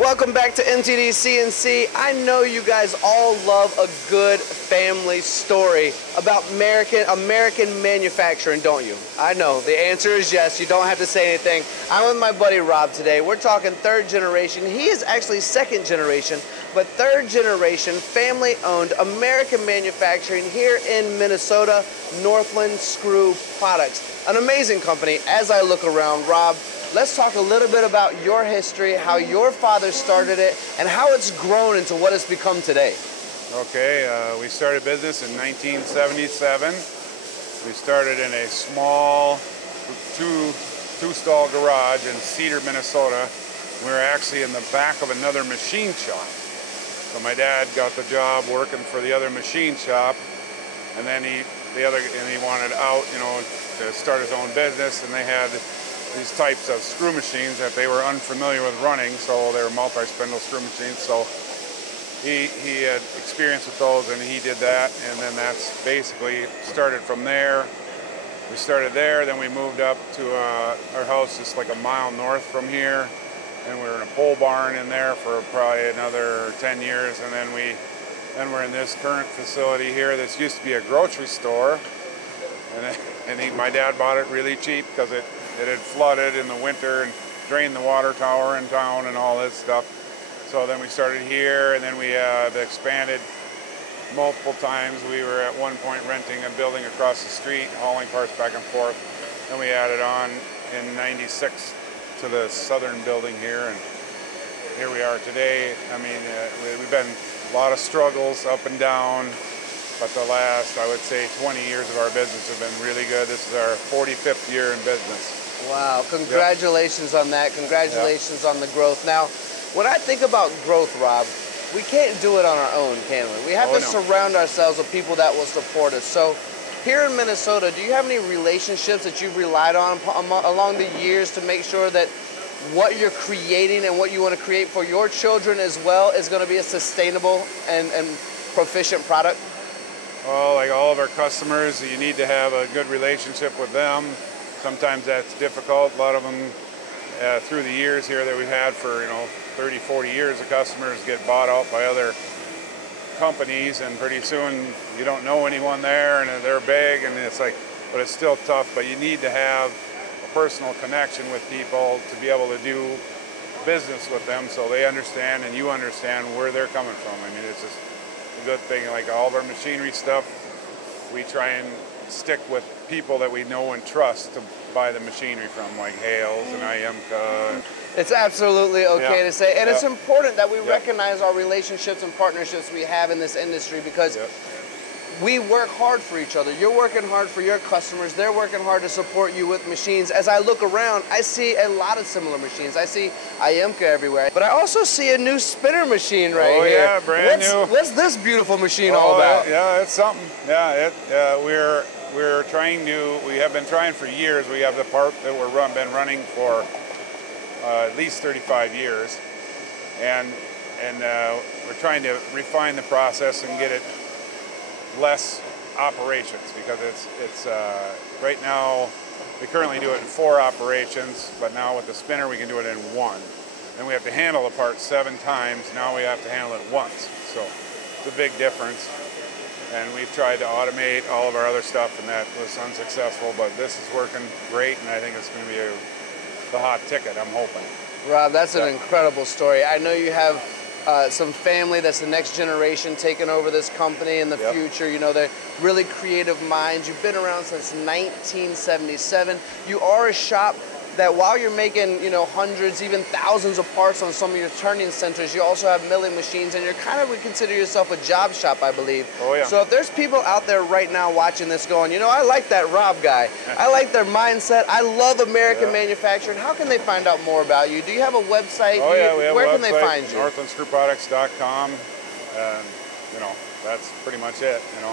Welcome back to MTDCNC. I know you guys all love a good family story about American manufacturing, don't you? I know, the answer is yes. You don't have to say anything. I'm with my buddy Rob today. We're talking third generation. He is actually second generation, but third generation, family-owned American manufacturing here in Minnesota, Northland Screw Products. An amazing company. As I look around, Rob, let's talk a little bit about your history, how your father started it, and how it's grown into what it's become today. Okay, we started business in 1977. We started in a small two-stall garage in Cedar, Minnesota. We were actually in the back of another machine shop. So my dad got the job working for the other machine shop, and then he wanted out, to start his own business, and they had these types of screw machines that they were unfamiliar with running, so they were multi-spindle screw machines. So he had experience with those, and he did that, and then that's basically started from there. We started there, then we moved up to our house just like a mile north from here, and we were in a pole barn in there for probably another 10 years, and then we're in this current facility here. This used to be a grocery store, and my dad bought it really cheap because it had flooded in the winter and drained the water tower in town and all this stuff. So then we started here, and then we have expanded multiple times. We were at one point renting a building across the street, hauling parts back and forth. Then we added on in '96 to the southern building here, and here we are today. I mean, we've been a lot of struggles up and down, but the last, I would say, 20 years of our business have been really good. This is our 45th year in business. Wow, congratulations on that. Congratulations on the growth. Now, when I think about growth, Rob, we can't do it on our own, can we? We have to surround ourselves with people that will support us. So here in Minnesota, do you have any relationships that you've relied on along the years to make sure that what you're creating and what you want to create for your children as well is going to be a sustainable and proficient product? Well, like all of our customers, you need to have a good relationship with them. Sometimes that's difficult. A lot of them, through the years here that we've had for 30, 40 years, the customers get bought out by other companies, and pretty soon you don't know anyone there, and they're big, and it's like, but it's still tough. But you need to have a personal connection with people to be able to do business with them, so they understand and you understand where they're coming from. I mean, it's just a good thing. Like all of our machinery stuff, we try and stick with people that we know and trust to buy the machinery from, like Hales and IMCA. It's absolutely okay to say, and it's important that we recognize our relationships and partnerships we have in this industry, because we work hard for each other. You're working hard for your customers. They're working hard to support you with machines. As I look around, I see a lot of similar machines. I see IMCA everywhere, but I also see a new spinner machine right here. Oh yeah, brand new. What's this beautiful machine all about? Yeah, it's something. Yeah, we have been trying for years. We have the part that we've been running for at least 35 years, and we're trying to refine the process and get it less operations, because it's right now we currently do it in 4 operations, but now with the spinner we can do it in 1. And we have to handle the part 7 times. Now we have to handle it once. So it's a big difference. And we've tried to automate all of our other stuff, and that was unsuccessful. But this is working great, and I think it's going to be the hot ticket, I'm hoping. Rob, that's an incredible story. I know you have some family that's the next generation taking over this company in the future. They're really creative minds. You've been around since 1977. You are a shop that, while you're making hundreds, even thousands of parts on some of your turning centers, you also have milling machines, and would consider yourself a job shop, I believe. Oh yeah. So if there's people out there right now watching this going, I like that Rob guy, I like their mindset, I love American manufacturing, how can they find out more about you? Do you have a website? Oh yeah, we have Where a website, can they find you? NorthlandScrewProducts.com, and that's pretty much it. And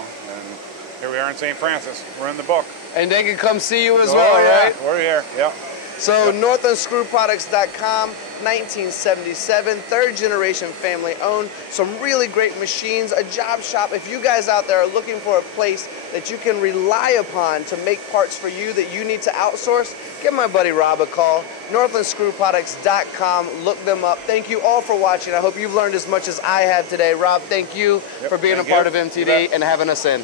here we are in St. Francis. We're in the book. And they can come see you as well, right? We're here. Yeah. So NorthlandScrewProducts.com. 1977, third generation family owned. Some really great machines, a job shop. If you guys out there are looking for a place that you can rely upon to make parts for you that you need to outsource, give my buddy Rob a call. NorthlandScrewProducts.com. Look them up. Thank you all for watching. I hope you've learned as much as I have today. Rob, thank you for being a part of MTD and having us in.